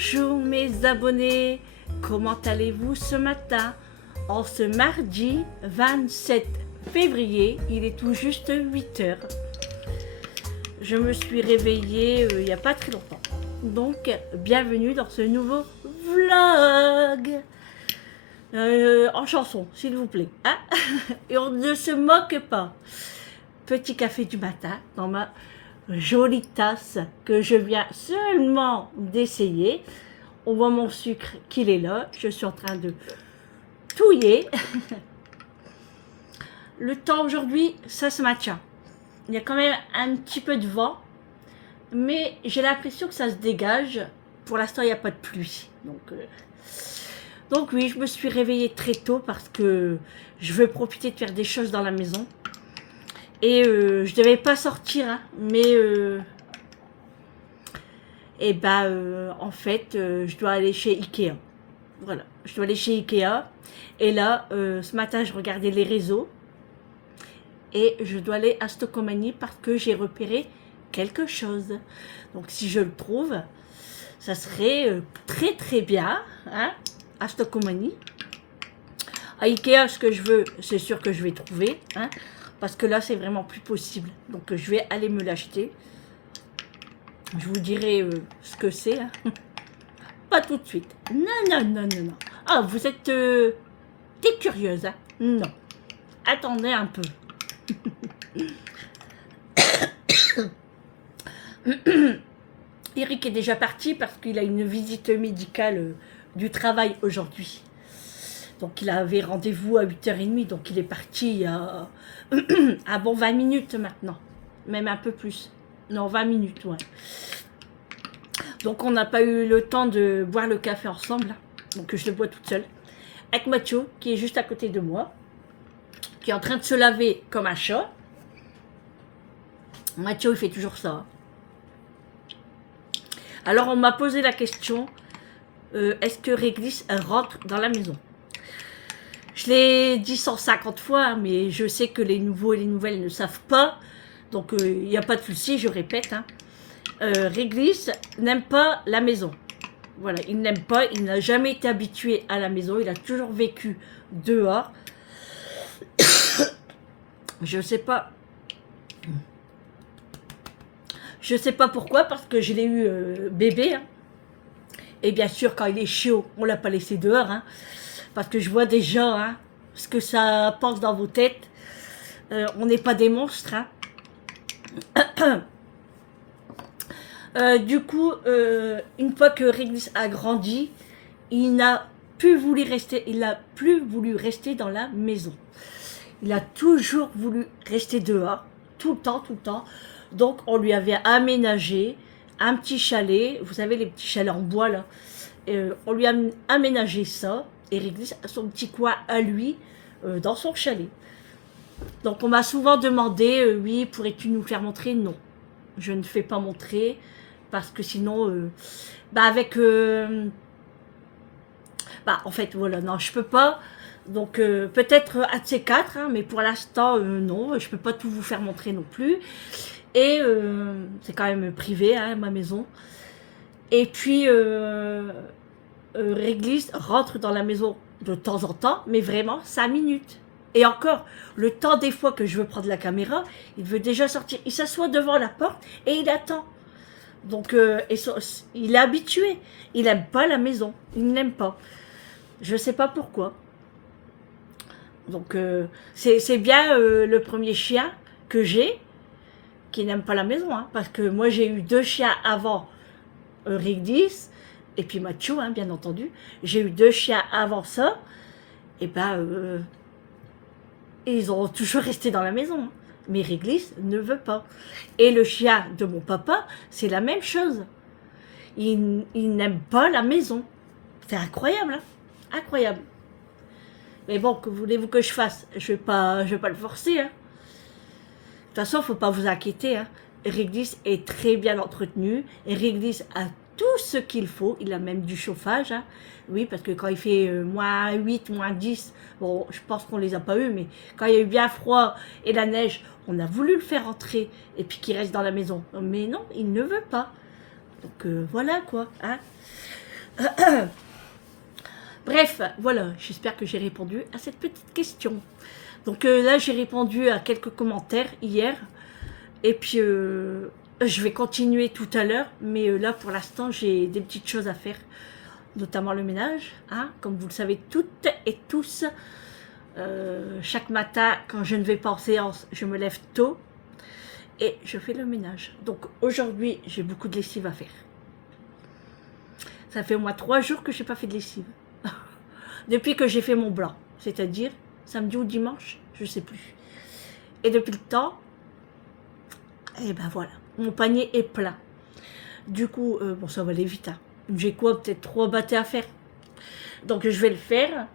Bonjour mes abonnés, comment allez-vous ce matin? En ce mardi 27 février, il est tout juste 8 heures. Je me suis réveillée il n'y a pas très longtemps. Donc, bienvenue dans ce nouveau vlog. En chanson, s'il vous plaît. Hein. Et on ne se moque pas. Petit café du matin dans ma jolie tasse que je viens seulement d'essayer. On voit mon sucre qu'il est là. Je suis en train de touiller. Le temps aujourd'hui, ça se maintient. Il y a quand même un petit peu de vent, mais j'ai l'impression que ça se dégage. Pour l'instant, il n'y a pas de pluie. Donc oui, je me suis réveillée très tôt parce que je veux profiter de faire des choses dans la maison. Et je devais pas sortir, hein, mais en fait, je dois aller chez Ikea. Voilà, je dois aller chez Ikea. Et là, ce matin, je regardais les réseaux. Et je dois aller à Stockomanie parce que j'ai repéré quelque chose. Donc si je le trouve, ça serait très très bien, hein, à Stockomanie. À Ikea, ce que je veux, c'est sûr que je vais trouver, hein, parce que là, c'est vraiment plus possible. Donc je vais aller me l'acheter. Je vous dirai ce que c'est. Hein. Pas tout de suite. Non. Ah, vous êtes t'es curieuse, hein? Non. Attendez un peu. Eric est déjà parti parce qu'il a une visite médicale du travail aujourd'hui. Donc il avait rendez-vous à 8h30, donc il est parti à bon 20 minutes maintenant. Même un peu plus. Non, 20 minutes, ouais. Donc on n'a pas eu le temps de boire le café ensemble. Donc je le bois toute seule. Avec Mathieu, qui est juste à côté de moi. Qui est en train de se laver comme un chat. Mathieu, il fait toujours ça. Alors on m'a posé la question, est-ce que Réglisse rentre dans la maison? Je l'ai dit 150 fois, mais je sais que les nouveaux et les nouvelles ne savent pas. Donc il n'y a pas de souci, je répète. Hein. Réglisse n'aime pas la maison. Voilà, il n'aime pas, il n'a jamais été habitué à la maison, il a toujours vécu dehors. Je sais pas. Je sais pas pourquoi, parce que je l'ai eu bébé. Hein. Et bien sûr, quand il est chaud, on l'a pas laissé dehors. Hein, parce que je vois déjà hein, ce que ça pense dans vos têtes. On n'est pas des monstres. Hein. Du coup, une fois que Réglisse a grandi, il n'a plus voulu rester. Il n'a plus voulu rester dans la maison. Il a toujours voulu rester dehors, tout le temps. Donc, on lui avait aménagé un petit chalet. Vous savez, les petits chalets en bois, là. On lui a aménagé ça. Et Réglisse a son petit coin à lui, dans son chalet. Donc, on m'a souvent demandé, oui, pourrais-tu nous faire montrer? Non, je ne fais pas montrer. Parce que sinon, en fait, voilà, non, je peux pas. Donc, peut-être un de ces quatre, hein, mais pour l'instant, non, je peux pas tout vous faire montrer non plus. Et c'est quand même privé, hein, ma maison. Et puis, Réglisse rentre dans la maison de temps en temps, mais vraiment 5 minutes. Et encore, le temps des fois que je veux prendre la caméra, il veut déjà sortir. Il s'assoit devant la porte et il attend. Donc, il est habitué. Il n'aime pas la maison. Il n'aime pas. Je ne sais pas pourquoi. Donc, c'est bien le premier chien que j'ai qui n'aime pas la maison. Hein, parce que moi, j'ai eu 2 chiens avant Réglisse et puis Mathieu, hein, bien entendu. J'ai eu 2 chiens avant ça. Et ils ont toujours resté dans la maison. Hein. Mais Réglisse ne veut pas. Et le chien de mon papa, c'est la même chose. Il n'aime pas la maison. C'est incroyable, hein? Incroyable. Mais bon, que voulez-vous que je fasse? Je vais pas le forcer. Hein. De toute façon, il ne faut pas vous inquiéter. Hein. Réglisse est très bien entretenu. Et Réglisse a tout ce qu'il faut. Il a même du chauffage. Hein. Oui, parce que quand il fait moins 8, moins 10, bon, je pense qu'on ne les a pas eu, mais quand il y a eu bien froid et la neige, on a voulu le faire entrer et puis qu'il reste dans la maison. Mais non, il ne veut pas. Donc voilà quoi. Hein. Bref, voilà, j'espère que j'ai répondu à cette petite question. Donc là, j'ai répondu à quelques commentaires hier. Et puis, je vais continuer tout à l'heure. Mais là, pour l'instant, j'ai des petites choses à faire. Notamment le ménage. Hein, comme vous le savez toutes et tous. Chaque matin, quand je ne vais pas en séance, je me lève tôt. Et je fais le ménage. Donc aujourd'hui, j'ai beaucoup de lessive à faire. Ça fait au moins 3 jours que je n'ai pas fait de lessive. Depuis que j'ai fait mon blanc. C'est-à-dire samedi ou dimanche, je ne sais plus. Et depuis le temps, et ben voilà, mon panier est plein. Du coup, bon, ça va aller vite. Hein. J'ai quoi, peut-être 3 bâtés à faire. Donc je vais le faire.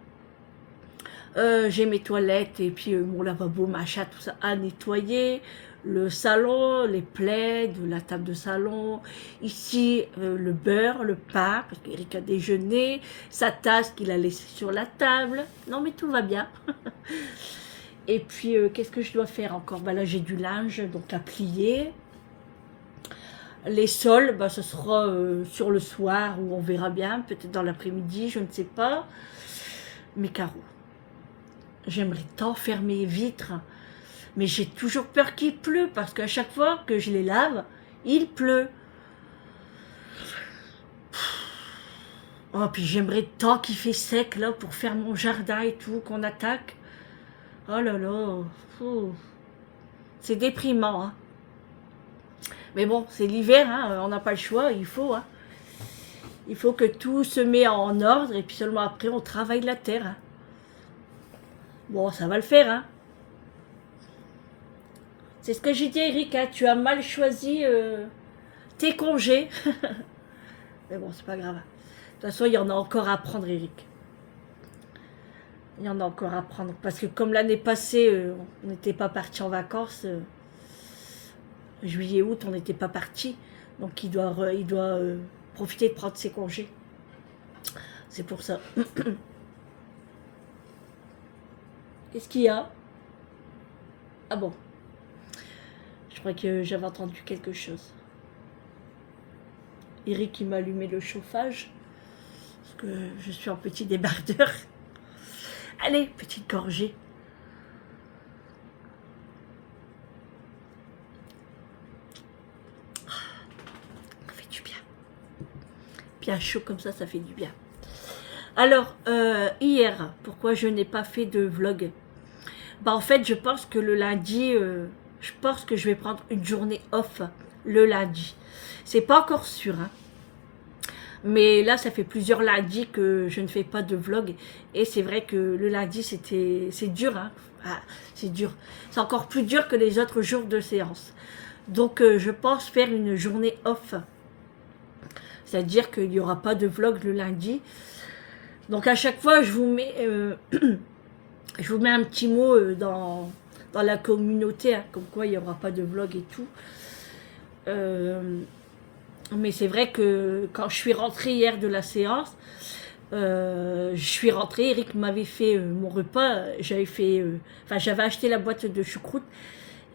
J'ai mes toilettes et puis mon lavabo, machin, tout ça à nettoyer. Le salon, les plaids, la table de salon. Ici, le beurre, le pain, parce qu'Eric a déjeuné. Sa tasse qu'il a laissée sur la table. Non, mais tout va bien. Et puis, qu'est-ce que je dois faire encore? Bah, là, j'ai du linge donc à plier. Les sols, bah, ce sera sur le soir ou on verra bien. Peut-être dans l'après-midi, je ne sais pas. Mes carreaux. J'aimerais tant faire mes vitres. Mais j'ai toujours peur qu'il pleut parce qu'à chaque fois que je les lave, il pleut. Oh, puis j'aimerais tant qu'il fait sec là pour faire mon jardin et tout, qu'on attaque. Oh là là. C'est déprimant. Hein. Mais bon, c'est l'hiver, hein, on n'a pas le choix, il faut. Hein. Il faut que tout se mette en ordre et puis seulement après on travaille la terre. Hein. Bon, ça va le faire. Hein. C'est ce que j'ai dit à Eric, hein, tu as mal choisi tes congés. Mais bon, c'est pas grave. De toute façon, il y en a encore à prendre, Eric. Il y en a encore à prendre. Parce que comme l'année passée, on n'était pas parti en vacances, juillet, août, on n'était pas parti. Donc il doit profiter de prendre ses congés. C'est pour ça. Qu'est-ce qu'il y a? Ah bon. Je crois que j'avais entendu quelque chose. Eric, il m'a allumé le chauffage. Parce que je suis en petit débardeur. Allez, petite gorgée. Ça fait du bien. Bien chaud comme ça fait du bien. Alors, hier, pourquoi je n'ai pas fait de vlog? Bah en fait, je pense que le lundi, je pense que je vais prendre une journée off le lundi. C'est pas encore sûr, hein. Mais là, ça fait plusieurs lundis que je ne fais pas de vlog. Et c'est vrai que le lundi, c'est dur. Hein. Ah, c'est dur. C'est encore plus dur que les autres jours de séance. Donc, je pense faire une journée off. C'est-à-dire qu'il n'y aura pas de vlog le lundi. Donc, à chaque fois, je vous mets, je vous mets un petit mot dans la communauté. Hein, comme quoi, il n'y aura pas de vlog et tout. Mais c'est vrai que quand je suis rentrée hier de la séance, je suis rentrée, Eric m'avait fait mon repas, j'avais acheté la boîte de choucroute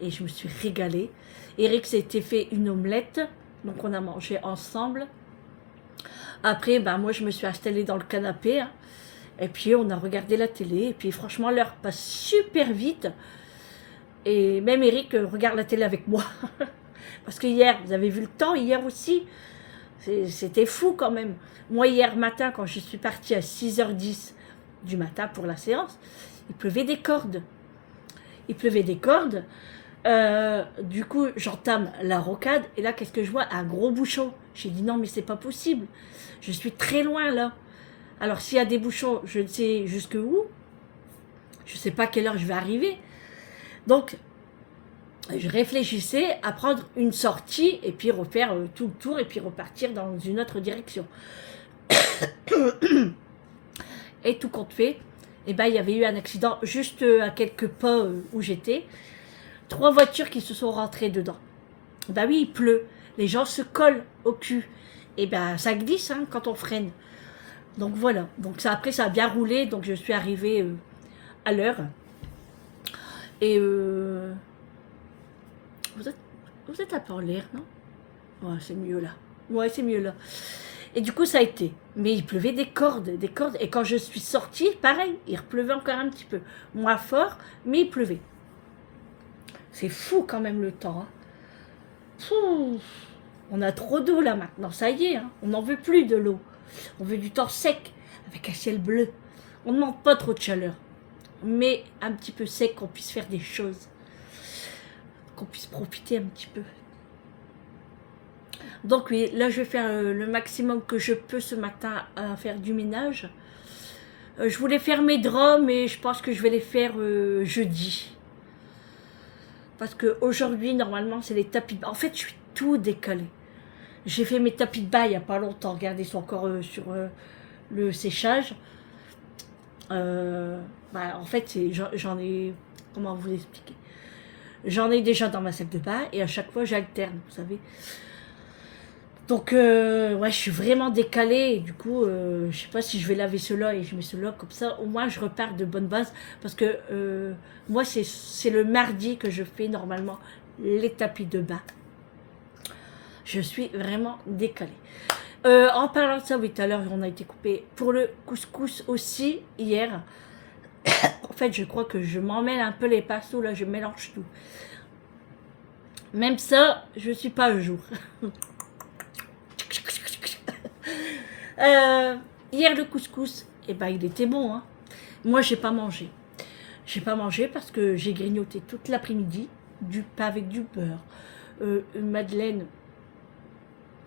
et je me suis régalée. Eric s'était fait une omelette, donc on a mangé ensemble. Après, ben, moi je me suis installée dans le canapé, hein, et puis on a regardé la télé, et puis franchement l'heure passe super vite. Et même Eric regarde la télé avec moi. Parce que hier, vous avez vu le temps, hier aussi, c'était fou quand même. Moi, hier matin, quand je suis partie à 6h10 du matin pour la séance, il pleuvait des cordes. Il pleuvait des cordes. Du coup, j'entame la rocade. Et là, qu'est-ce que je vois? Un gros bouchon. J'ai dit non, mais c'est pas possible. Je suis très loin là. Alors, s'il y a des bouchons, je ne sais jusque où. Je ne sais pas à quelle heure je vais arriver. Donc, je réfléchissais à prendre une sortie et puis refaire tout le tour et puis repartir dans une autre direction. Et tout compte fait, eh ben, il y avait eu un accident juste à quelques pas où j'étais. 3 voitures qui se sont rentrées dedans. Ben oui, il pleut. Les gens se collent au cul. Et ben ça glisse hein, quand on freine. Donc voilà. Donc ça, après, ça a bien roulé. Donc je suis arrivée à l'heure. Et vous êtes un peu en l'air, non? Ouais, c'est mieux là. Ouais, c'est mieux là. Et du coup, ça a été. Mais il pleuvait des cordes, des cordes. Et quand je suis sortie, pareil, il pleuvait encore un petit peu. Moins fort, mais il pleuvait. C'est fou quand même le temps. Hein. Pouh, on a trop d'eau là maintenant, ça y est. Hein. On n'en veut plus de l'eau. On veut du temps sec, avec un ciel bleu. On ne demande pas trop de chaleur. Mais un petit peu sec, qu'on puisse faire des choses. Qu'on puisse profiter un petit peu. Donc oui, là je vais faire le maximum que je peux ce matin à faire du ménage. Je voulais faire mes draps, mais je pense que je vais les faire jeudi. Parce qu'aujourd'hui, normalement, c'est les tapis de bain. En fait, je suis tout décalé. J'ai fait mes tapis de bain il n'y a pas longtemps. Regardez, ils sont encore sur le séchage. En fait, j'en ai... Comment vous expliquer? J'en ai déjà dans ma salle de bain et à chaque fois, j'alterne, vous savez. Donc, ouais, je suis vraiment décalée. Et du coup, je sais pas si je vais laver cela et je mets cela comme ça. Au moins, je repars de bonne base. Parce que moi, c'est le mardi que je fais normalement les tapis de bain. Je suis vraiment décalée. En parlant de ça, oui, tout à l'heure, on a été coupé. Pour le couscous aussi, hier, en fait, je crois que je m'emmêle un peu les pinceaux. Là, je mélange tout. Même ça, je suis pas un jour. Hier le couscous, eh ben, il était bon. Hein. Moi, j'ai pas mangé. J'ai pas mangé parce que j'ai grignoté toute l'après-midi du pain avec du beurre, une madeleine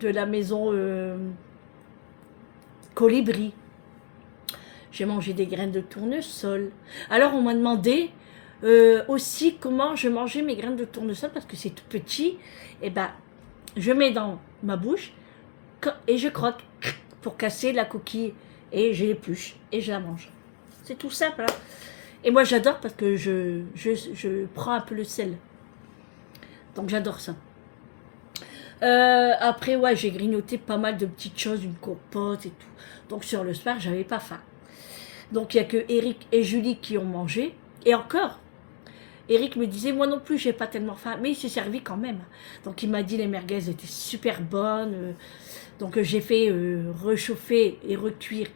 de la maison Colibri. J'ai mangé des graines de tournesol. Alors, on m'a demandé aussi comment je mangeais mes graines de tournesol parce que c'est tout petit. Et ben, je mets dans ma bouche et je croque pour casser la coquille et j'ai l'épluche et je la mange. C'est tout simple. Hein. Et moi j'adore parce que je prends un peu le sel. Donc j'adore ça. Après ouais j'ai grignoté pas mal de petites choses, une compote et tout. Donc sur le soir j'avais pas faim. Donc il n'y a que Eric et Julie qui ont mangé. Et encore, Eric me disait, moi non plus, j'ai pas tellement faim, mais il s'est servi quand même. Donc il m'a dit les merguez étaient super bonnes. Donc j'ai fait réchauffer et recuire,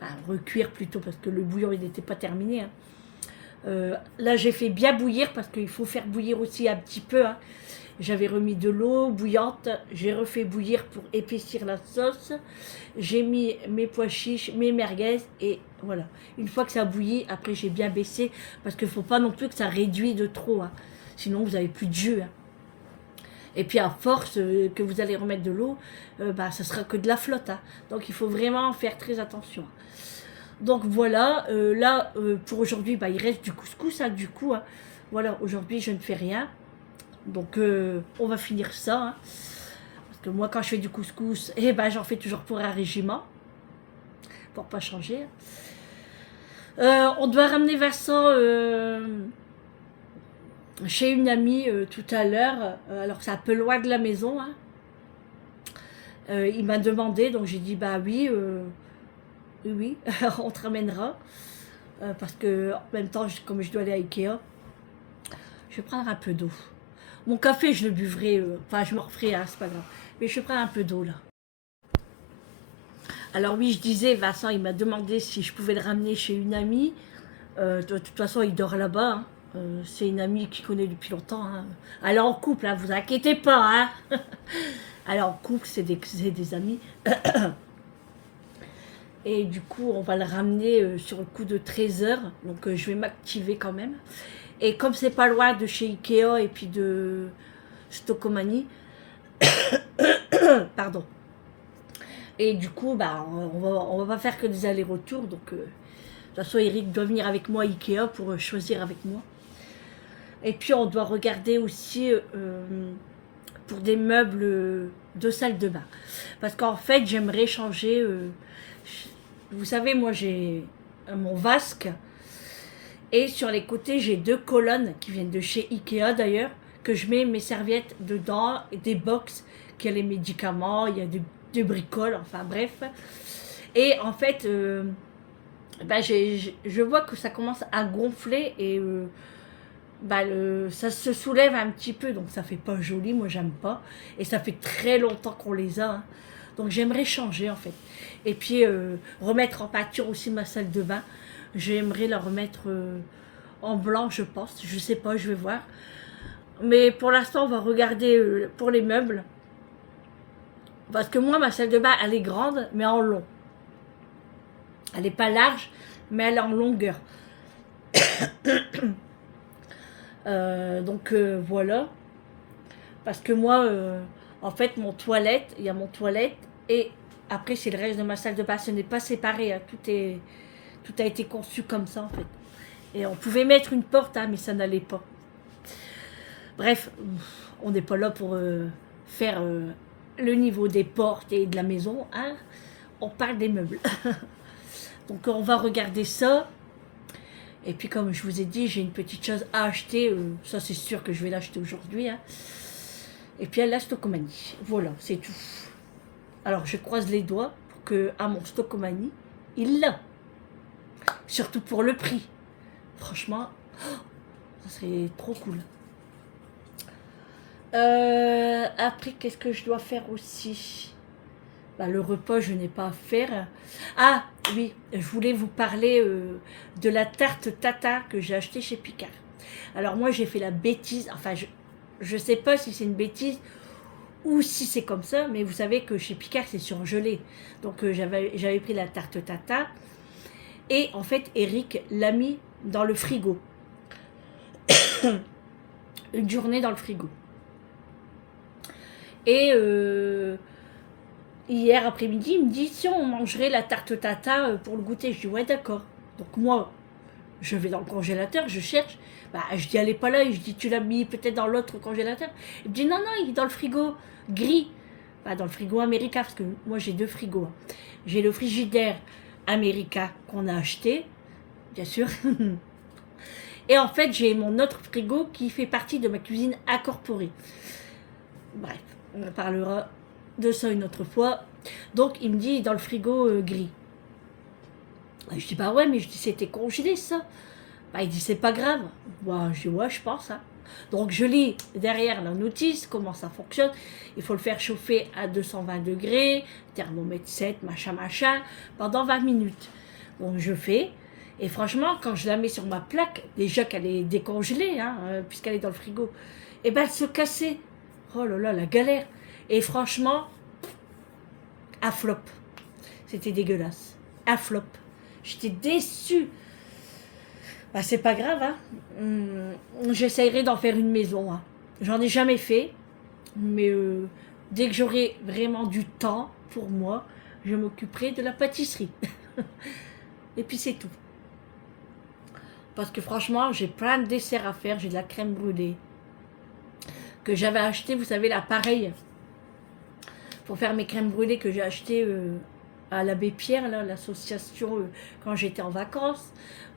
enfin recuire plutôt parce que le bouillon il n'était pas terminé. Hein. Là j'ai fait bien bouillir parce qu'il faut faire bouillir aussi un petit peu. Hein. J'avais remis de l'eau bouillante, j'ai refait bouillir pour épaissir la sauce. J'ai mis mes pois chiches, mes merguez et voilà. Une fois que ça a bouilli, après j'ai bien baissé parce qu'il ne faut pas non plus que ça réduise de trop. Hein. Sinon vous n'avez plus de jus. Hein. Et puis à force que vous allez remettre de l'eau, ça sera que de la flotte. Hein. Donc il faut vraiment faire très attention. Donc voilà, là pour aujourd'hui, il reste du couscous. Hein, du coup, hein. Voilà, aujourd'hui je ne fais rien. Donc on va finir ça. Hein. Parce que moi quand je fais du couscous, j'en fais toujours pour un régiment. Pour pas changer. On doit ramener Vincent chez une amie tout à l'heure. Alors c'est un peu loin de la maison. Hein. Il m'a demandé, donc j'ai dit bah oui, oui, on te ramènera. Parce que en même temps, comme je dois aller à Ikea, je vais prendre un peu d'eau. Mon café, je le buvrai, je me referai, hein, c'est pas grave. Mais je prends un peu d'eau là. Alors oui, je disais, Vincent, il m'a demandé si je pouvais le ramener chez une amie. De toute façon, il dort là-bas. Hein. C'est une amie qu'il connaît depuis longtemps. Hein. Elle est en couple, hein, vous inquiétez pas. Hein. Elle est en couple, c'est des amis. Et du coup, on va le ramener sur le coup de 13h. Donc je vais m'activer quand même. Et comme c'est pas loin de chez Ikea et puis de Stockomanie, pardon. Et du coup, on va pas faire que des allers-retours. Donc, de toute façon, Eric doit venir avec moi à Ikea pour choisir avec moi. Et puis, on doit regarder aussi pour des meubles de salle de bain. Parce qu'en fait, j'aimerais changer. Vous savez, moi, j'ai mon vasque. Et sur les côtés, j'ai 2 colonnes qui viennent de chez Ikea d'ailleurs, que je mets mes serviettes dedans, et des box, qui a les médicaments, il y a des bricoles, enfin bref. Et en fait, je vois que ça commence à gonfler et ça se soulève un petit peu, donc ça fait pas joli, moi j'aime pas. Et ça fait très longtemps qu'on les a. Hein. Donc j'aimerais changer en fait. Et puis remettre en peinture aussi ma salle de bain. J'aimerais la remettre en blanc, je pense. Je sais pas, je vais voir. Mais pour l'instant, on va regarder pour les meubles. Parce que moi, ma salle de bain, elle est grande, mais en long. Elle n'est pas large, mais elle est en longueur. Voilà. Parce que moi, en fait, il y a mon toilette et après c'est le reste de ma salle de bain. Ce n'est pas séparé, hein. Tout a été conçu comme ça en fait. Et on pouvait mettre une porte, hein, mais ça n'allait pas. Bref, on n'est pas là pour faire le niveau des portes et de la maison, hein. On parle des meubles. Donc on va regarder ça. Et puis comme je vous ai dit, j'ai une petite chose à acheter. Ça c'est sûr que je vais l'acheter aujourd'hui, hein. Et puis elle la Stocomanie. Voilà, c'est tout. Alors je croise les doigts pour que à mon Stocomanie, il l'a. Surtout pour le prix. Franchement, ça serait trop cool. Après, qu'est-ce que je dois faire aussi? Bah, le repas, je n'ai pas à faire. Ah, oui, je voulais vous parler de la tarte Tata que j'ai achetée chez Picard. Alors moi, j'ai fait la bêtise, enfin, je sais pas si c'est une bêtise ou si c'est comme ça, mais vous savez que chez Picard, c'est surgelé. Donc j'avais pris la tarte Tata et en fait, Eric l'a mis dans le frigo. Une journée dans le frigo. Et hier après-midi, il me dit si on mangerait la tarte Tata pour le goûter. Je dis ouais, d'accord. Donc moi, je vais dans le congélateur, je cherche. Bah, je dis elle est pas là. Je dis tu l'as mis peut-être dans l'autre congélateur. Il me dit non, non, il est dans le frigo gris. Bah, dans le frigo America, parce que moi j'ai deux frigos, hein. J'ai le frigidaire America qu'on a acheté, bien sûr. Et en fait, j'ai mon autre frigo qui fait partie de ma cuisine incorporée. Bref, on parlera de ça une autre fois. Donc, il me dit dans le frigo gris. Je dis bah ouais, mais je dis c'était congelé ça. Bah, il dit c'est pas grave. Bah, je dis ouais, je pense, hein. Donc, je lis derrière la notice comment ça fonctionne. Il faut le faire chauffer à 220 degrés, thermomètre 7, machin, machin, pendant 20 minutes. Donc, je fais. Et franchement, quand je la mets sur ma plaque, déjà qu'elle est décongelée, hein, puisqu'elle est dans le frigo, et ben elle se cassait. Oh là là, la galère. Et franchement, à flop. C'était dégueulasse. À flop. J'étais déçue. Bah, c'est pas grave, hein. J'essayerai d'en faire une maison, hein. J'en ai jamais fait. Mais dès que j'aurai vraiment du temps pour moi, je m'occuperai de la pâtisserie. Et puis c'est tout. Parce que franchement, j'ai plein de desserts à faire. J'ai de la crème brûlée que j'avais acheté, vous savez, l'appareil pour faire mes crèmes brûlées que j'ai acheté à l'abbé Pierre, l'association, quand j'étais en vacances.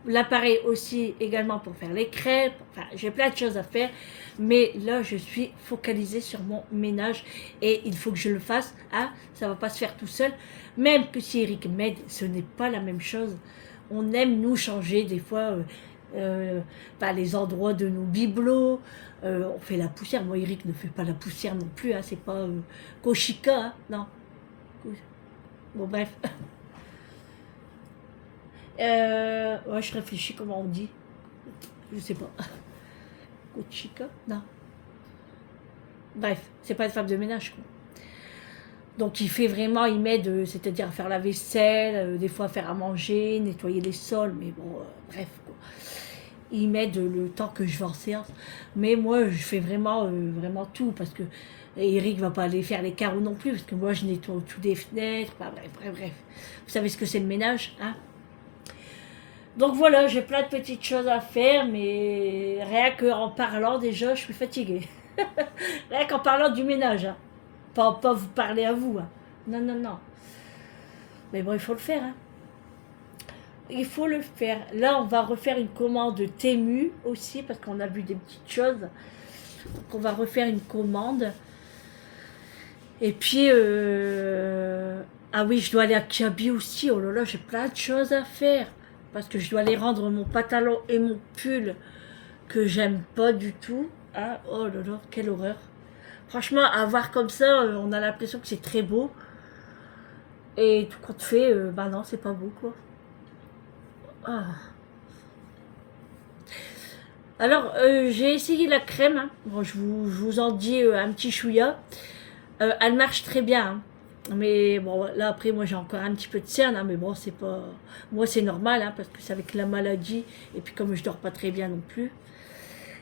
L'appareil aussi également pour faire les crêpes. Enfin, j'ai plein de choses à faire. Mais là, je suis focalisée sur mon ménage et il faut que je le fasse. Hein, ça ne va pas se faire tout seul. Même que si Eric m'aide, ce n'est pas la même chose. On aime nous changer des fois les endroits de nos bibelots. On fait la poussière. Moi, Eric ne fait pas la poussière non plus. Hein, c'est pas Koshika. Hein, non. Bon, bref. Ouais, je réfléchis comment on dit. Je sais pas. Kochika? Non. Bref, c'est pas une femme de ménage, quoi. Donc il fait vraiment, il m'aide, c'est-à-dire à faire la vaisselle, des fois à faire à manger, nettoyer les sols, mais bon, bref, quoi. Il m'aide le temps que je vais en séance. Mais moi, je fais vraiment, vraiment tout, parce que Eric va pas aller faire les carreaux non plus, parce que moi, je nettoie tout des fenêtres, bah, bref. Vous savez ce que c'est le ménage, hein? Donc voilà, j'ai plein de petites choses à faire, mais rien qu'en parlant déjà, je suis fatiguée. Rien qu'en parlant du ménage, hein. Pas vous parler à vous, hein. Non, non, non. Mais bon, il faut le faire, hein. Il faut le faire. Là, on va refaire une commande Temu aussi, parce qu'on a vu des petites choses. Donc on va refaire une commande. Et puis, ah oui, je dois aller à Kiabi aussi. Oh là là, j'ai plein de choses à faire. Parce que je dois aller rendre mon pantalon et mon pull que j'aime pas du tout. Ah, oh là là, quelle horreur. Franchement, à voir comme ça, on a l'impression que c'est très beau. Et tout compte fait, bah non, c'est pas beau, quoi. Ah. Alors, j'ai essayé la crème, hein. Bon, je vous en dis un petit chouïa. Elle marche très bien, hein. Mais bon, là après, moi j'ai encore un petit peu de cerne, hein, mais bon, c'est pas. Moi c'est normal, hein, parce que c'est avec la maladie, et puis comme je dors pas très bien non plus.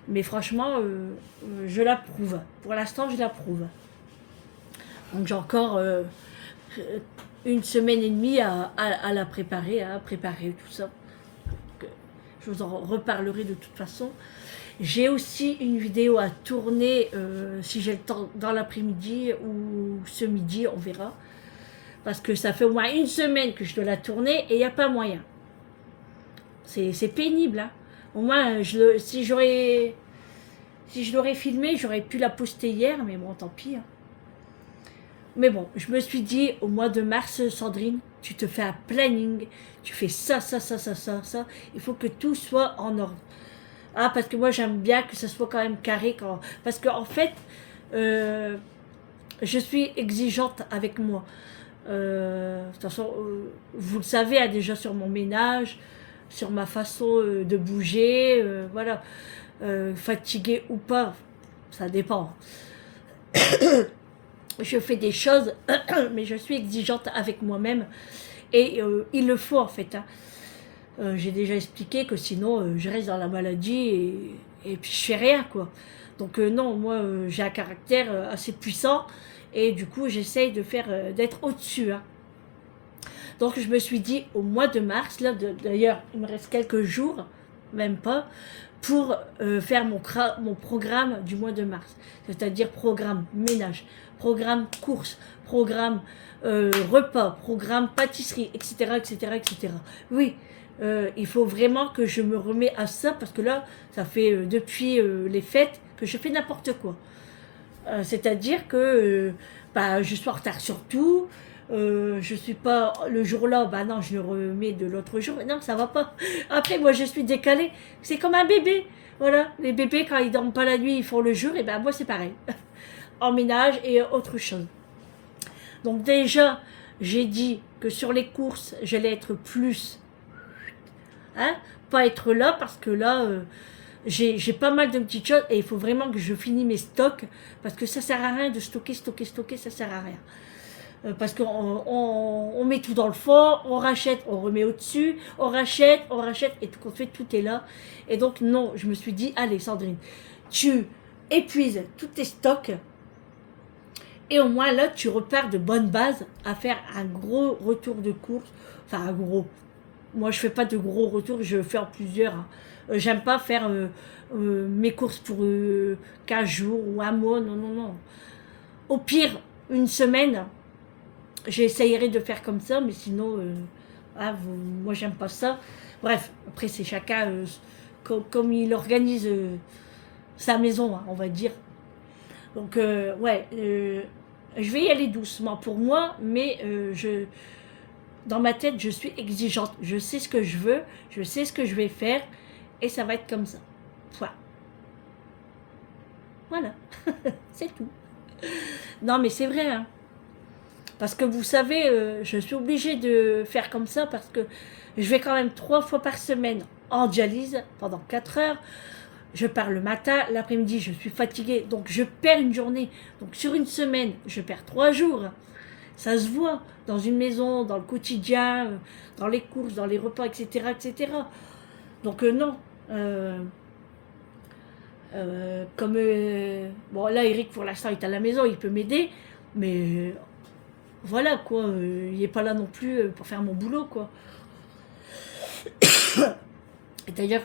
Mais franchement, je l'approuve. Pour l'instant, je l'approuve. Donc j'ai encore une semaine et demie à la préparer, à préparer tout ça. Donc, je vous en reparlerai de toute façon. J'ai aussi une vidéo à tourner si j'ai le temps dans l'après-midi ou ce midi, on verra. Parce que ça fait au moins une semaine que je dois la tourner et il n'y a pas moyen. C'est pénible. Hein. Au moins, si je l'aurais filmé, j'aurais pu la poster hier, mais bon, tant pis. Hein. Mais bon, je me suis dit, au mois de mars, Sandrine, tu te fais un planning, tu fais ça, ça, ça, ça, ça, ça. Il faut que tout soit en ordre. Ah, parce que moi, j'aime bien que ça soit quand même carré. Parce qu'en fait, euh, je suis exigeante avec moi. De toute façon, vous le savez, hein, déjà sur mon ménage, sur ma façon de bouger, voilà. Fatiguée ou pas, ça dépend. Je fais des choses, mais je suis exigeante avec moi-même. Et il le faut en fait. Hein. J'ai déjà expliqué que sinon je reste dans la maladie et puis je fais rien quoi. Donc non, moi j'ai un caractère assez puissant et du coup j'essaye de faire d'être au-dessus. Hein. Donc je me suis dit au mois de mars, là d'ailleurs il me reste quelques jours, même pas, pour faire mon programme du mois de mars. C'est-à-dire programme ménage, programme course, programme repas, programme pâtisserie, etc. etc., etc. Oui, il faut vraiment que je me remets à ça parce que là, ça fait depuis les fêtes que je fais n'importe quoi. C'est-à-dire que bah, je suis en retard sur tout. Je suis pas le jour-là, bah non, je le remets de l'autre jour. Non, ça va pas. Après, moi, je suis décalée. C'est comme un bébé. Voilà, les bébés, quand ils dorment pas la nuit, ils font le jour. Et ben moi, c'est pareil. En ménage et autre chose. Donc déjà, j'ai dit que sur les courses, j'allais être plus, hein, pas être là parce que là, j'ai pas mal de petites choses et il faut vraiment que je finisse mes stocks parce que ça sert à rien de stocker, stocker, stocker, ça sert à rien. Parce qu'on on met tout dans le fond, on rachète, on remet au-dessus, on rachète, et tout compte fait, tout est là. Et donc, non, je me suis dit, allez, Sandrine, tu épuises tous tes stocks, et au moins là, tu repars de bonnes bases à faire un gros retour de course. Enfin, un gros. Moi, je fais pas de gros retours, je fais en plusieurs. Hein. J'aime pas faire mes courses pour 15 jours ou un mois, non, non, non. Au pire, une semaine, j'essayerai de faire comme ça, mais sinon, ah, moi j'aime pas ça. Bref, après c'est chacun comme il organise sa maison, hein, on va dire. Donc ouais, je vais y aller doucement pour moi, mais dans ma tête, je suis exigeante. Je sais ce que je veux, je sais ce que je vais faire, et ça va être comme ça. Voilà, voilà. C'est tout. Non, mais c'est vrai, hein. Parce que vous savez, je suis obligée de faire comme ça parce que je vais quand même 3 fois par semaine en dialyse pendant 4 heures. Je pars le matin, l'après-midi, je suis fatiguée, donc je perds une journée. Donc sur une semaine, je perds 3 jours. Ça se voit dans une maison, dans le quotidien, dans les courses, dans les repas, etc. etc. Donc non. Comme bon là Eric pour l'instant est à la maison, il peut m'aider, mais voilà quoi, il est pas là non plus pour faire mon boulot quoi. Et d'ailleurs,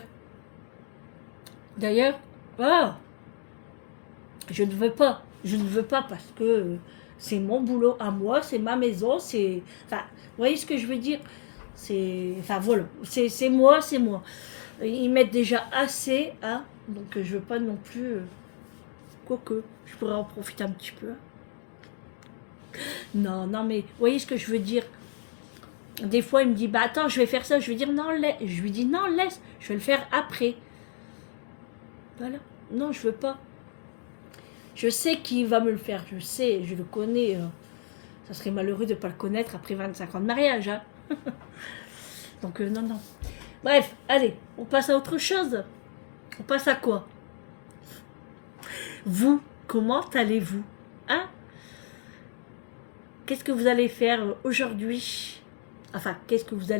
ah, je ne veux pas parce que c'est mon boulot à moi, c'est ma maison, c'est, enfin, vous voyez ce que je veux dire, c'est, enfin voilà, c'est moi, c'est moi. Ils mettent déjà assez, hein, donc je veux pas non plus, quoique, je pourrais en profiter un petit peu. Non, non mais, vous voyez ce que je veux dire. Des fois, il me dit, bah attends, je vais faire ça. Je vais dire, non, laisse. Je lui dis, non, laisse. Je vais le faire après. Voilà. Non, je veux pas. Je sais qu'il va me le faire. Je sais, je le connais. Ça serait malheureux de ne pas le connaître après 25 ans de mariage. Hein. Donc non, non. Bref, allez, on passe à autre chose. On passe à quoi? Vous, comment allez-vous? Hein? Qu'est-ce que vous allez faire aujourd'hui? Enfin, qu'est-ce que vous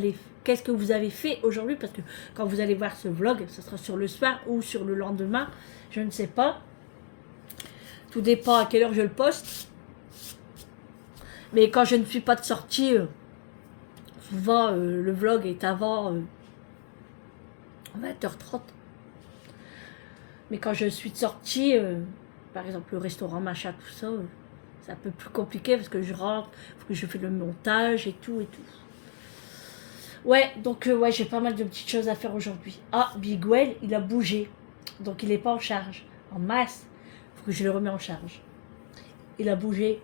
avez fait aujourd'hui? Parce que quand vous allez voir ce vlog, ce sera sur le soir ou sur le lendemain, je ne sais pas. Tout dépend à quelle heure je le poste. Mais quand je ne suis pas de sortie, souvent le vlog est avant 20h30. Mais quand je suis de sortie, par exemple le restaurant, machin, tout ça, c'est un peu plus compliqué parce que je rentre, faut que je fais le montage et tout et tout. Ouais, donc ouais, j'ai pas mal de petites choses à faire aujourd'hui. Ah, Bigwell, il a bougé. Donc il n'est pas en charge. En masse, faut que je le remets en charge. Il a bougé.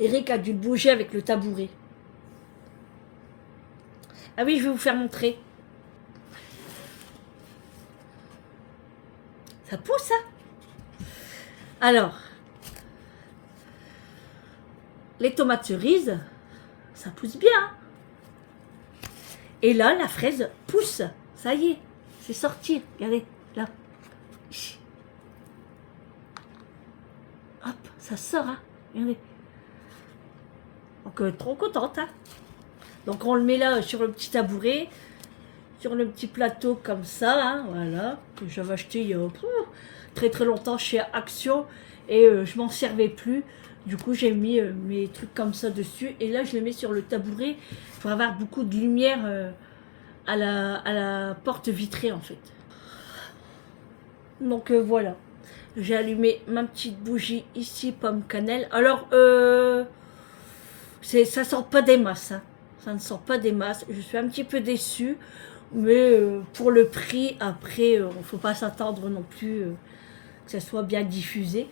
Eric a dû bouger avec le tabouret. Ah oui, je vais vous faire montrer. Ça pousse, hein? Alors, les tomates cerises, ça pousse bien. Hein. Et là, la fraise pousse. Ça y est, c'est sorti. Regardez, là. Hop, ça sort, hein. Regardez. Donc, trop contente, hein. Donc, on le met là sur le petit tabouret, sur le petit plateau comme ça, hein, voilà, que j'avais acheté il y a très très longtemps chez Action et je m'en servais plus. Du coup, j'ai mis mes trucs comme ça dessus et là, je les mets sur le tabouret pour avoir beaucoup de lumière à la porte vitrée en fait. Donc voilà, j'ai allumé ma petite bougie ici, pomme cannelle. Alors, ça sort pas des masses, hein. Ça ne sort pas des masses. Je suis un petit peu déçue, mais pour le prix, après, il ne faut pas s'attendre non plus que ça soit bien diffusé.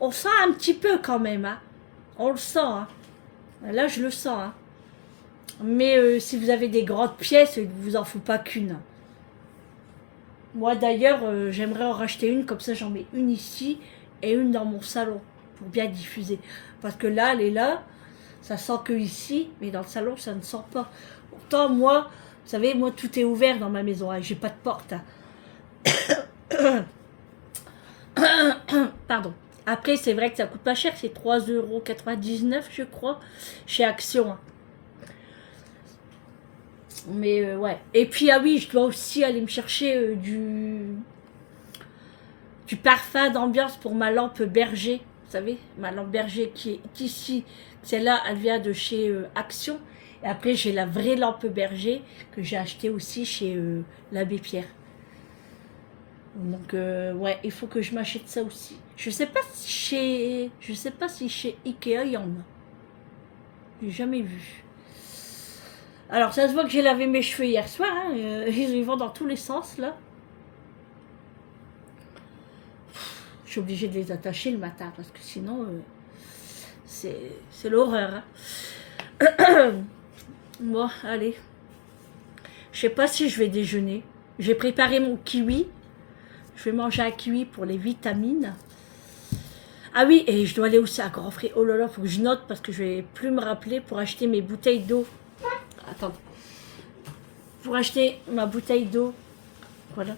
On sent un petit peu quand même, hein. On le sent, hein. Là, je le sens, hein. Mais si vous avez des grandes pièces, il ne vous en faut pas qu'une. Moi, d'ailleurs, j'aimerais en racheter une, comme ça, j'en mets une ici et une dans mon salon pour bien diffuser. Parce que là, elle est là, ça sent que ici, mais dans le salon, ça ne sent pas. Pourtant, moi, vous savez, moi, tout est ouvert dans ma maison, hein, j'ai pas de porte. Hein. Pardon. Après, c'est vrai que ça coûte pas cher, c'est 3,99 €, je crois, chez Action. Hein. Mais ouais. Et puis, ah oui, je dois aussi aller me chercher du parfum d'ambiance pour ma lampe berger. Vous savez, ma lampe berger qui est ici. Celle-là, elle vient de chez Action. Et après, j'ai la vraie lampe berger que j'ai achetée aussi chez l'abbé Pierre. Donc, ouais, il faut que je m'achète ça aussi. Je sais pas si chez Ikea, il y en a. J'ai jamais vu. Alors, ça se voit que j'ai lavé mes cheveux hier soir. Hein, ils vont dans tous les sens, là. Je suis obligée de les attacher le matin, parce que sinon, c'est l'horreur. Hein. Bon, allez. Je sais pas si je vais déjeuner. J'ai préparé mon kiwi. Je vais manger un kiwi pour les vitamines. Ah oui, et je dois aller aussi à Grand Frais. Oh là là, faut que je note parce que je vais plus me rappeler pour acheter mes bouteilles d'eau. Attends. Pour acheter ma bouteille d'eau. Voilà.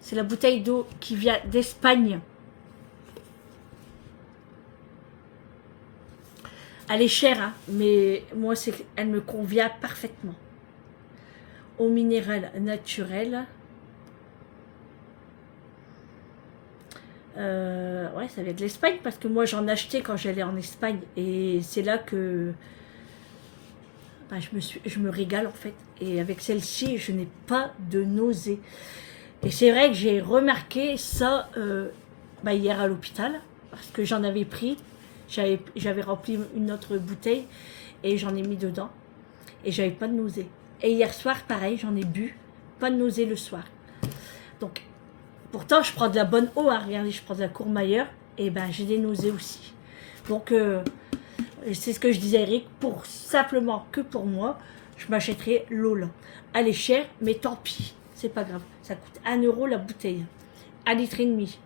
C'est la bouteille d'eau qui vient d'Espagne. Elle est chère, hein, mais moi, elle me convient parfaitement. Eau minérale naturelle. Ouais, ça vient de l'Espagne parce que moi j'en achetais quand j'allais en Espagne et c'est là que ben, je me régale en fait. Et avec celle-ci, je n'ai pas de nausée. Et c'est vrai que j'ai remarqué ça ben, hier à l'hôpital parce que j'en avais pris, j'avais rempli une autre bouteille et j'en ai mis dedans et j'avais pas de nausée. Et hier soir, pareil, j'en ai bu, pas de nausée le soir. Donc pourtant, je prends de la bonne eau, hein. Regardez, je prends de la Courmayeur, et ben j'ai des nausées aussi. Donc, c'est ce que je disais à Eric, simplement que pour moi, je m'achèterai l'eau là. Elle est chère, mais tant pis, c'est pas grave. Ça coûte 1 € la bouteille, 1,5 litre.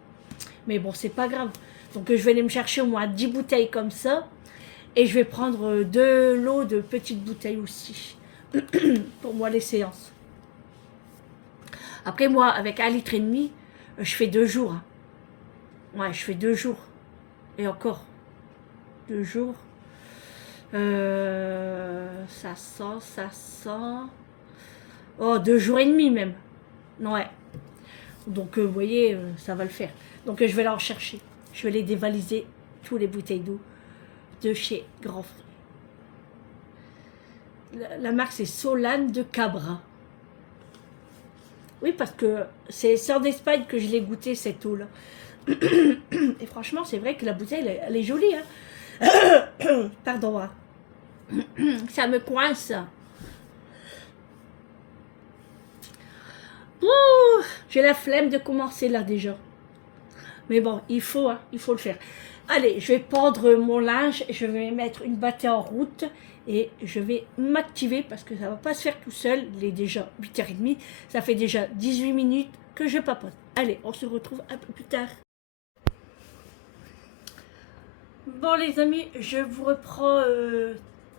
Mais bon, c'est pas grave. Donc, je vais aller me chercher au moins 10 bouteilles comme ça, Et je vais prendre de l'eau de petites bouteilles aussi. Pour moi, les séances. Après, moi, avec 1,5 litre, je fais 2 jours. Hein. Ouais, je fais 2 jours. Et encore, 2 jours. Ça sent, ça sent. Oh, 2 jours et demi même. Ouais. Donc, vous voyez, ça va le faire. Donc, je vais aller en chercher. Je vais les dévaliser, tous les bouteilles d'eau de chez Grand Frais. La marque, c'est Solane de Cabra. Oui, parce que c'est en Espagne que je l'ai goûté, cette eau-là. Et franchement, c'est vrai que la bouteille, elle est jolie. Hein. Pardon. Hein. Ça me coince. Ouh, j'ai la flemme de commencer là déjà. Mais bon, il faut le faire. Allez, je vais pendre mon linge, je vais mettre une bâtée en route et je vais m'activer parce que ça ne va pas se faire tout seul. Il est déjà 8h30, ça fait déjà 18 minutes que je papote. Allez, on se retrouve un peu plus tard. Bon les amis, je vous reprends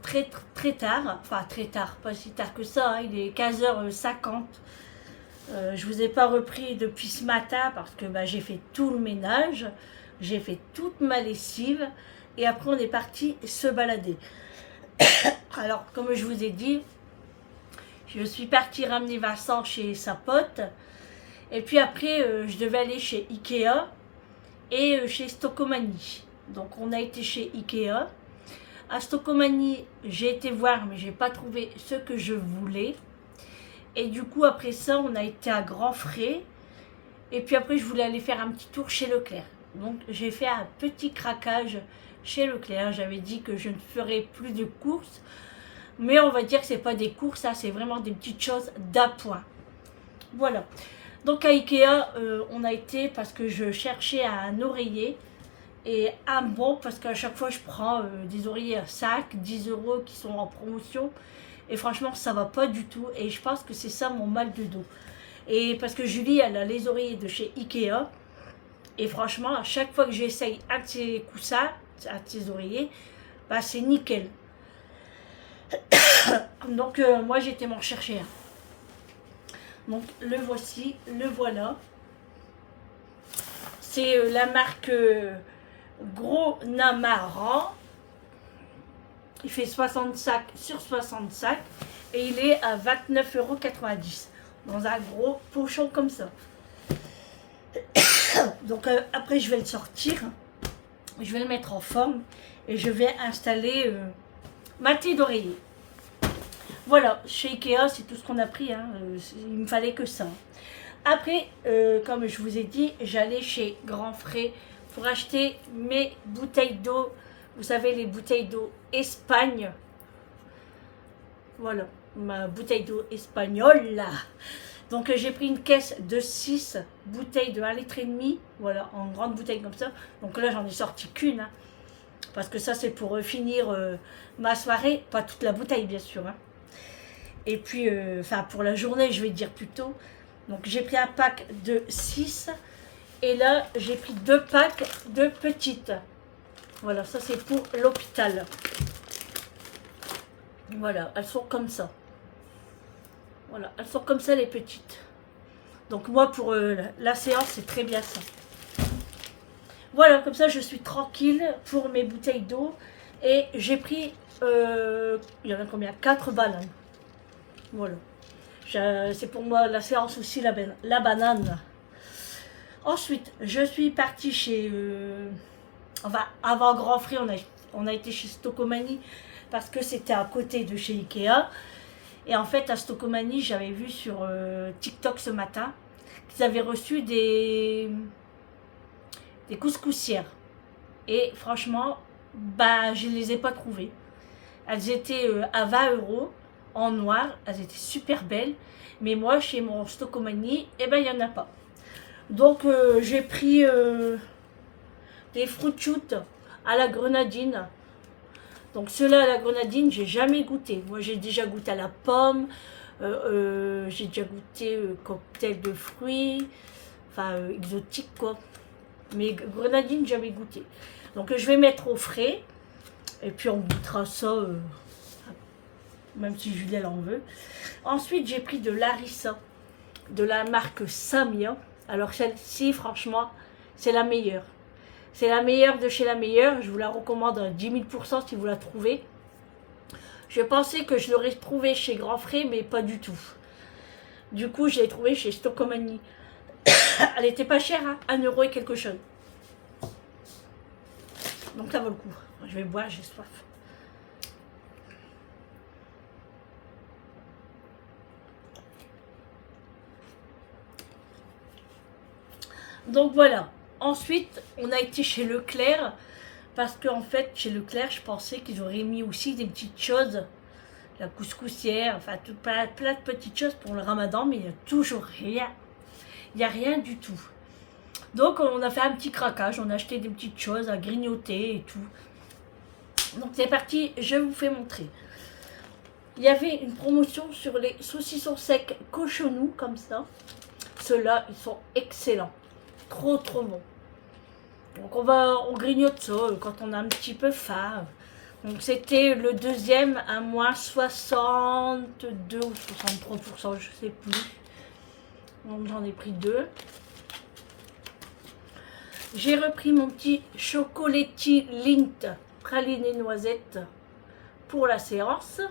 très tard, enfin très tard, pas si tard que ça, hein, il est 15h50. Je vous ai pas repris depuis ce matin parce que bah, j'ai fait tout le ménage, j'ai fait toute ma lessive et après on est parti se balader. Alors comme je vous ai dit, je suis partie ramener Vincent chez sa pote et puis après je devais aller chez Ikea et chez Stocomanie. Donc on a été chez Ikea. À Stocomanie, j'ai été voir mais j'ai pas trouvé ce que je voulais. Et du coup, après ça, on a été à Grand Frais. Et puis après, je voulais aller faire un petit tour chez Leclerc. Donc, j'ai fait un petit craquage chez Leclerc. J'avais dit que je ne ferais plus de courses. Mais on va dire que ce n'est pas des courses, ça, c'est vraiment des petites choses d'appoint. Voilà. Donc, à Ikea, on a été parce que je cherchais un oreiller. Et un bon, parce qu'à chaque fois, je prends des oreillers à 5, 10 euros qui sont en promotion. Et franchement, ça va pas du tout. Et je pense que c'est ça mon mal de dos. Et parce que Julie, elle a les oreillers de chez Ikea. Et franchement, à chaque fois que j'essaye un de ces coussins, un de ces oreillers, bah c'est nickel. Donc moi, j'étais m'en chercher un. Donc le voici, le voilà. C'est la marque Gros Namaran. Il fait 65 sur 65 et il est à 29,90 € dans un gros pochon comme ça. Donc après je vais le sortir, je vais le mettre en forme et je vais installer ma thé d'oreiller. Voilà, chez Ikea c'est tout ce qu'on a pris, hein. Il me fallait que ça. Après, comme je vous ai dit, j'allais chez Grand Frais pour acheter mes bouteilles d'eau. Vous savez, les bouteilles d'eau Espagne. Voilà, ma bouteille d'eau espagnole là. Donc j'ai pris une caisse de 6 bouteilles de 1,5 litre. Voilà, en grande bouteille comme ça. Donc là, j'en ai sorti qu'une. Hein, parce que ça, c'est pour finir ma soirée. Pas toute la bouteille, bien sûr. Hein. Et puis, enfin, pour la journée, je vais dire plutôt. Donc j'ai pris un pack de 6. Et là, j'ai pris 2 packs de petites. Voilà, ça c'est pour l'hôpital. Voilà, elles sont comme ça. Voilà, elles sont comme ça les petites. Donc moi pour la séance, c'est très bien ça. Voilà, comme ça je suis tranquille pour mes bouteilles d'eau. Et j'ai pris, il y en a combien? 4 bananes. Voilà. C'est pour moi la séance aussi, la banane. Ensuite, je suis partie chez... enfin, avant Grand Frais, on a été chez Stocomanie parce que c'était à côté de chez Ikea. Et en fait, à Stocomanie, j'avais vu sur TikTok ce matin qu'ils avaient reçu des couscoussières. Et franchement, bah, je ne les ai pas trouvées. Elles étaient à 20 € en noir. Elles étaient super belles. Mais moi, chez mon Stocomanie, eh ben, il n'y en a pas. Donc, j'ai pris des fruit shoot à la grenadine. Donc ceux-là à la grenadine, j'ai jamais goûté. Moi, j'ai déjà goûté à la pomme, j'ai déjà goûté cocktail de fruits, enfin exotique quoi. Mais grenadine, jamais goûté. Donc je vais mettre au frais. Et puis on goûtera ça, même si Julie elle en veut. Ensuite, j'ai pris de l'harissa, de la marque Samia. Alors celle-ci, franchement, c'est la meilleure. C'est la meilleure de chez la meilleure. Je vous la recommande à 10 000% si vous la trouvez. Je pensais que je l'aurais trouvée chez Grand Frais, mais pas du tout. Du coup, je l'ai trouvée chez Stocomanie. Elle était pas chère, hein, 1 euro et quelque chose. Donc ça vaut le coup. Je vais boire, j'ai soif. Donc voilà. Ensuite, on a été chez Leclerc. Parce qu'en fait, chez Leclerc, je pensais qu'ils auraient mis aussi des petites choses. La couscoussière, enfin tout, plein de petites choses pour le ramadan. Mais il n'y a toujours rien. Il n'y a rien du tout. Donc on a fait un petit craquage. On a acheté des petites choses à grignoter et tout. Donc c'est parti, je vous fais montrer. Il y avait une promotion sur les saucissons secs cochonou, comme ça. Ceux-là, ils sont excellents. Trop bons. Donc on grignote ça quand on a un petit peu faim. Donc c'était le deuxième à moins 62 ou 63%, je sais plus. Donc j'en ai pris 2. J'ai repris mon petit chocolati Lindt praliné noisette pour la séance.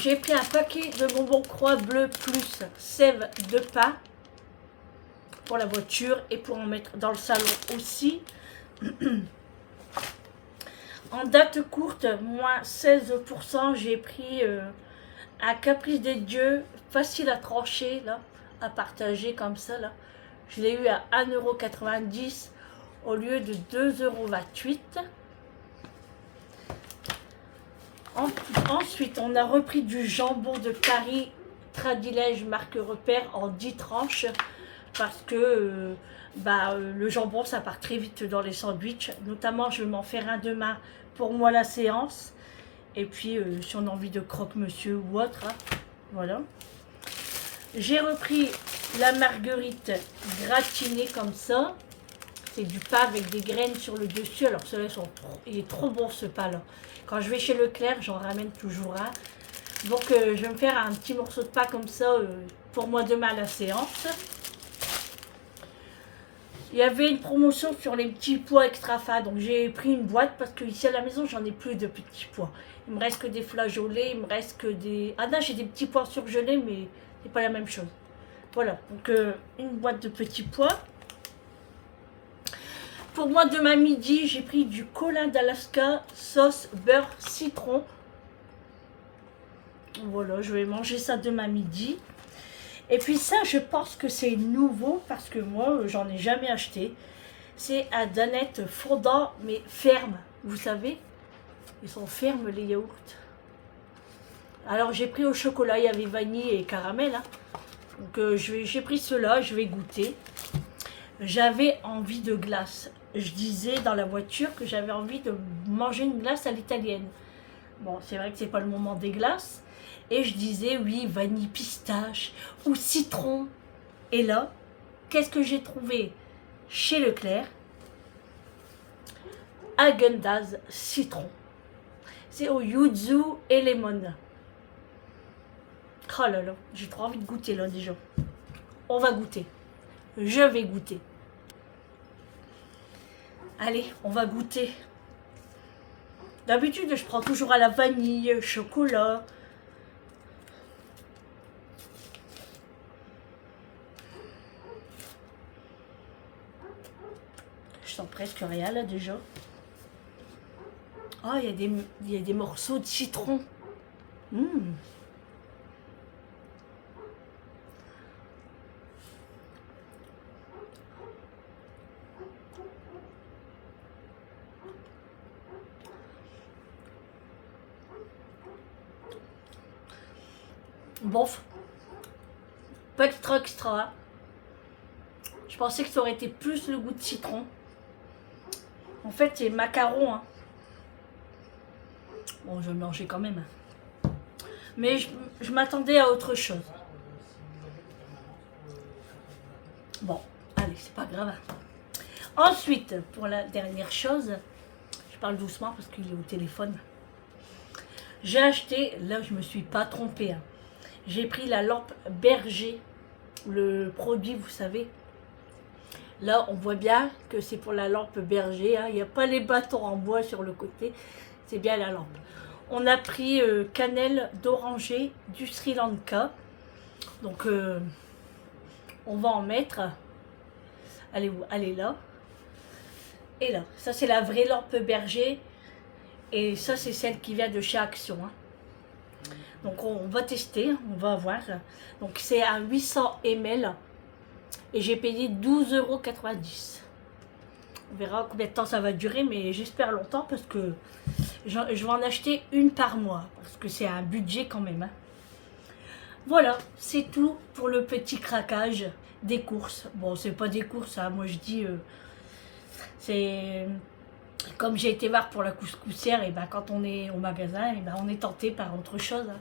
J'ai pris un paquet de bonbons Croix Bleu plus sève de pain pour la voiture et pour en mettre dans le salon aussi. En date courte, moins 16%, j'ai pris un caprice des dieux, facile à trancher, là, à partager comme ça. Là. Je l'ai eu à 1,90 € au lieu de 2,28 €. Ensuite, on a repris du jambon de Paris Tradilège marque repère en 10 tranches parce que le jambon ça part très vite dans les sandwichs. Notamment, je vais m'en faire un demain pour moi la séance. Et puis, si on a envie de croque-monsieur ou autre, hein, voilà. J'ai repris la marguerite gratinée comme ça. C'est du pain avec des graines sur le dessus. Alors, ceux-là, il est trop bon ce pain-là. Quand je vais chez Leclerc, j'en ramène toujours un. Donc, je vais me faire un petit morceau de pain comme ça pour moi demain à la séance. Il y avait une promotion sur les petits pois extra fins. Donc, j'ai pris une boîte parce que ici à la maison, j'en ai plus de petits pois. Il me reste que des flageolets, il me reste que des... Ah non, j'ai des petits pois surgelés, mais c'est pas la même chose. Voilà, donc une boîte de petits pois. Pour moi, demain midi, j'ai pris du colin d'Alaska, sauce beurre citron. Voilà, je vais manger ça demain midi. Et puis ça, je pense que c'est nouveau parce que moi, j'en ai jamais acheté. C'est un danette fondant, mais ferme. Vous savez, ils sont fermes les yaourts. Alors j'ai pris au chocolat, il y avait vanille et caramel. Hein. Donc j'ai pris cela, je vais goûter. J'avais envie de glace. Je disais dans la voiture que j'avais envie de manger une glace à l'italienne. Bon, c'est vrai que c'est pas le moment des glaces. Et je disais, oui, vanille pistache ou citron. Et là, qu'est-ce que j'ai trouvé chez Leclerc? Häagen-Dazs citron. C'est au yuzu et lemon. Oh là là, j'ai trop envie de goûter là déjà. On va goûter. Je vais goûter. Allez, on va goûter. D'habitude, je prends toujours à la vanille, chocolat. Je sens presque rien là déjà. Oh, il y a des morceaux de citron. Bof. Pas extra. Je pensais que ça aurait été plus le goût de citron. En fait, c'est macaron. Hein. Bon, je vais le manger quand même. Mais je m'attendais à autre chose. Bon, allez, c'est pas grave. Ensuite, pour la dernière chose, je parle doucement parce qu'il est au téléphone. J'ai acheté, là je me suis pas trompée, hein. J'ai pris la lampe Berger, le produit, vous savez. Là, on voit bien que c'est pour la lampe Berger, hein. Il n'y a pas les bâtons en bois sur le côté, c'est bien la lampe. On a pris cannelle d'oranger du Sri Lanka. Donc, on va en mettre. Elle est là. Et là, ça c'est la vraie lampe Berger. Et ça c'est celle qui vient de chez Action, hein. Donc on va tester, on va voir. Donc c'est à 800 ml. Et j'ai payé 12,90 €. On verra combien de temps ça va durer, mais j'espère longtemps parce que je vais en acheter une par mois. Parce que c'est un budget quand même, hein. Voilà, c'est tout pour le petit craquage des courses. Bon, c'est pas des courses, hein. Moi je dis, c'est comme j'ai été voir pour la couscoussière, et ben quand on est au magasin, et ben on est tenté par autre chose, hein.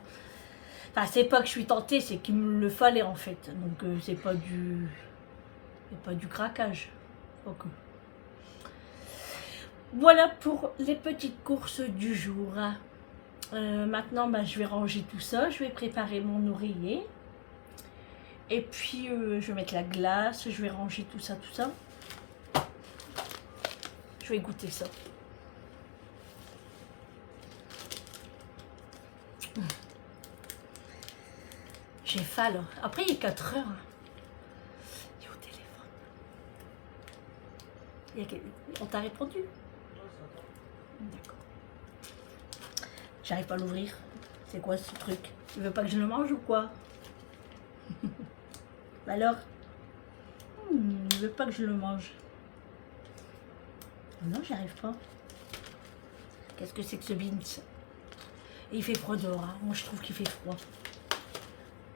Enfin, c'est pas que je suis tentée, c'est qu'il me le fallait en fait. Donc c'est pas du craquage. Donc, voilà pour les petites courses du jour. Maintenant, ben, je vais ranger tout ça, je vais préparer mon oreiller. Et puis, je vais mettre la glace, je vais ranger tout ça, tout ça. Je vais goûter ça. J'ai faim là. Après, il est 4 heures. Il est au téléphone. On t'a répondu? D'accord. J'arrive pas à l'ouvrir. C'est quoi ce truc? Tu veux pas que je le mange ou quoi? Alors? Il veut pas que je le mange. Non, j'y arrive pas. Qu'est-ce que c'est que ce beans? Il fait froid dehors, hein. Moi je trouve qu'il fait froid.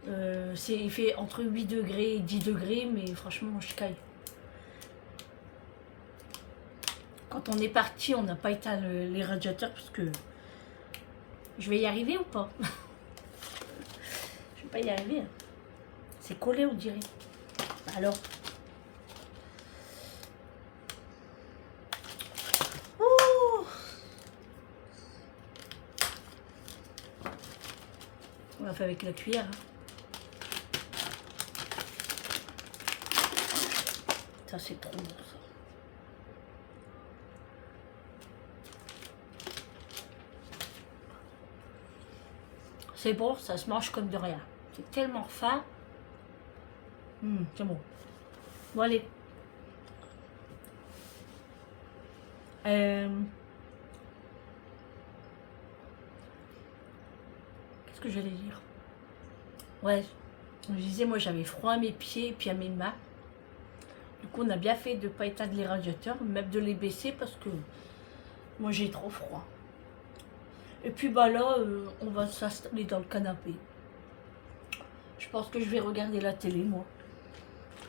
Il fait entre 8 degrés et 10 degrés, mais franchement je caille. Quand on est parti, on n'a pas éteint les radiateurs parce que je vais y arriver ou pas? Je vais pas y arriver, hein. C'est collé, on dirait. Alors. Oh, on l'a fait avec la cuillère, hein. Ça c'est trop bon ça. C'est bon, ça se mange comme de rien. C'est tellement fin. C'est bon. Bon allez. Qu'est-ce que j'allais dire? Ouais, je disais, moi j'avais froid à mes pieds et puis à mes mains. Du coup, on a bien fait de ne pas éteindre les radiateurs, même de les baisser parce que moi j'ai trop froid. Et puis bah là, on va s'installer dans le canapé. Je pense que je vais regarder la télé, moi.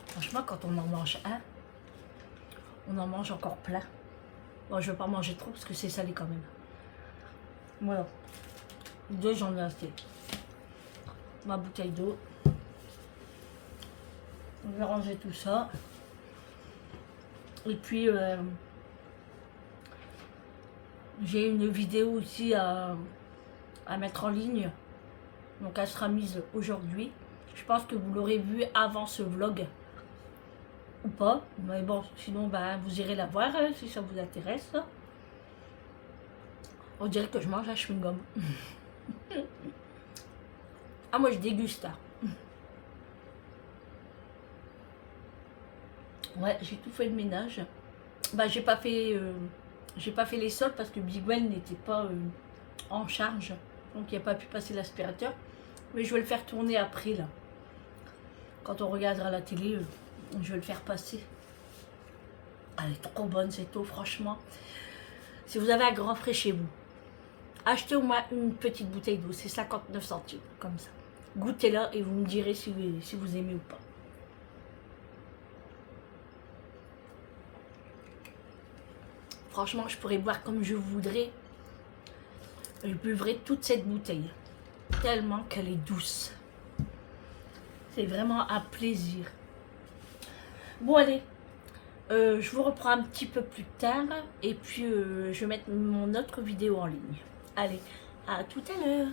Franchement, quand on en mange un, on en mange encore plein. Bon, je ne vais pas manger trop parce que c'est salé quand même. Voilà. 2, j'en ai assez. Ma bouteille d'eau. On va ranger tout ça. Et puis, j'ai une vidéo aussi à mettre en ligne. Donc, elle sera mise aujourd'hui. Je pense que vous l'aurez vue avant ce vlog. Ou pas. Mais bon, sinon, bah, vous irez la voir si ça vous intéresse. On dirait que je mange un chewing-gum. Ah, moi, je déguste. Ouais, j'ai tout fait le ménage. Bah, j'ai pas fait les sols parce que Big Ben n'était pas en charge. Donc, il n'a pas pu passer l'aspirateur. Mais je vais le faire tourner après, là. Quand on regardera la télé, je vais le faire passer. Elle est trop bonne, cette eau, franchement. Si vous avez un grand frais chez vous, achetez au moins une petite bouteille d'eau. C'est 59 centimes, comme ça. Goûtez-la et vous me direz si vous aimez ou pas. Franchement, je pourrais boire comme je voudrais. Je buvrais toute cette bouteille. Tellement qu'elle est douce. C'est vraiment un plaisir. Bon, allez. je vous reprends un petit peu plus tard et puis je vais mettre mon autre vidéo en ligne. Allez, à tout à l'heure.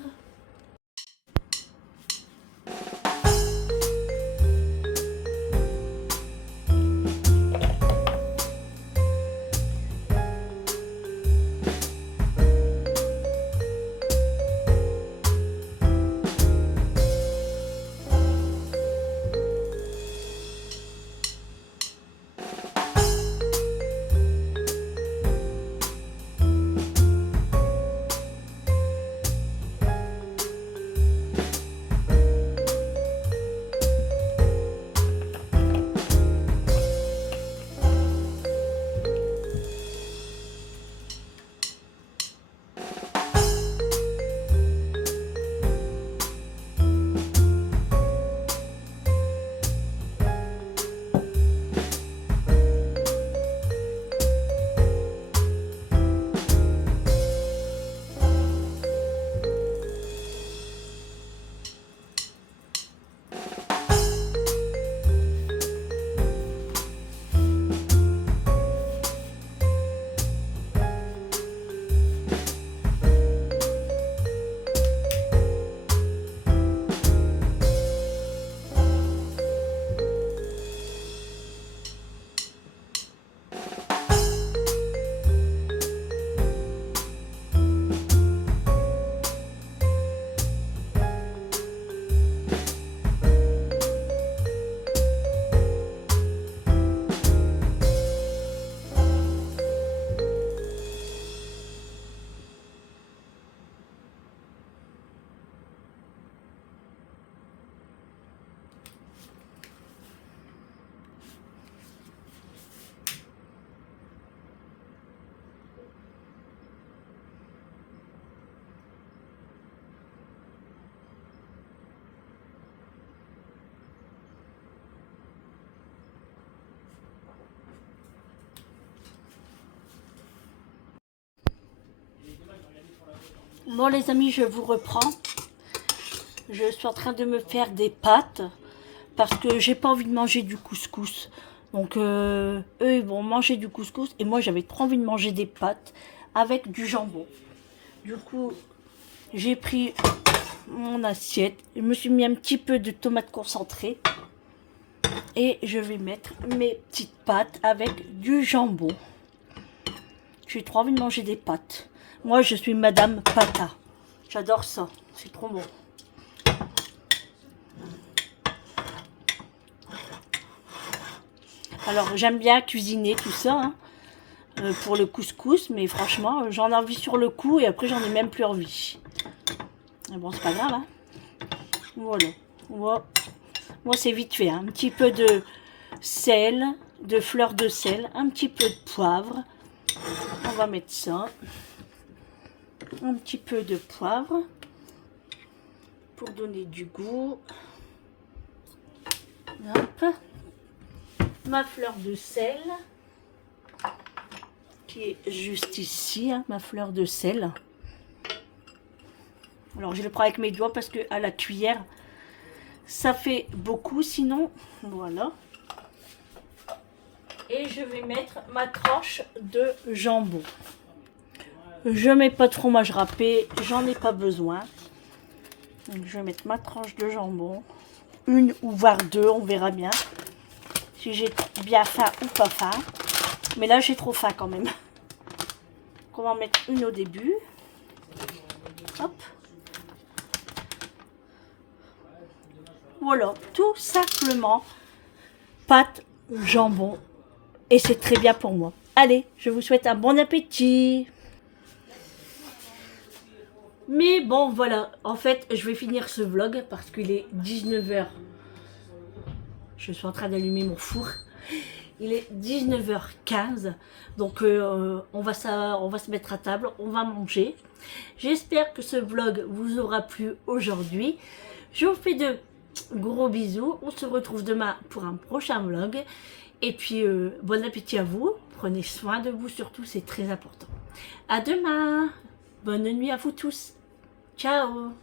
Bon les amis, je vous reprends. Je suis en train de me faire des pâtes parce que j'ai pas envie de manger du couscous. Donc eux ils vont manger du couscous et moi j'avais trop envie de manger des pâtes avec du jambon. Du coup j'ai pris mon assiette, je me suis mis un petit peu de tomate concentrée et je vais mettre mes petites pâtes avec du jambon. J'ai trop envie de manger des pâtes. Moi je suis Madame Pata. J'adore ça, c'est trop bon. Alors j'aime bien cuisiner tout ça hein, pour le couscous, mais franchement j'en ai envie sur le coup et après j'en ai même plus envie. Mais bon c'est pas grave hein. Voilà. Moi c'est vite fait, hein. Un petit peu de sel, de fleur de sel, un petit peu de poivre. On va mettre ça. Un petit peu de poivre pour donner du goût. Hop. Ma fleur de sel qui est juste ici, hein, ma fleur de sel. Alors je le prends avec mes doigts parce que à la cuillère ça fait beaucoup, sinon voilà. Et je vais mettre ma tranche de jambon. Je mets pas de fromage râpé, j'en ai pas besoin. Donc je vais mettre ma tranche de jambon, une ou voire deux, on verra bien si j'ai bien faim ou pas faim. Mais là j'ai trop faim quand même. On va en mettre une au début. Hop. Voilà, tout simplement pâte, jambon. Et c'est très bien pour moi. Allez, je vous souhaite un bon appétit. Mais bon, voilà. En fait, je vais finir ce vlog parce qu'il est 19 h. Je suis en train d'allumer mon four. Il est 19 h 15. Donc, on va se mettre à table. On va manger. J'espère que ce vlog vous aura plu aujourd'hui. Je vous fais de gros bisous. On se retrouve demain pour un prochain vlog. Et puis, bon appétit à vous. Prenez soin de vous surtout, c'est très important. À demain. Bonne nuit à vous tous. Ciao.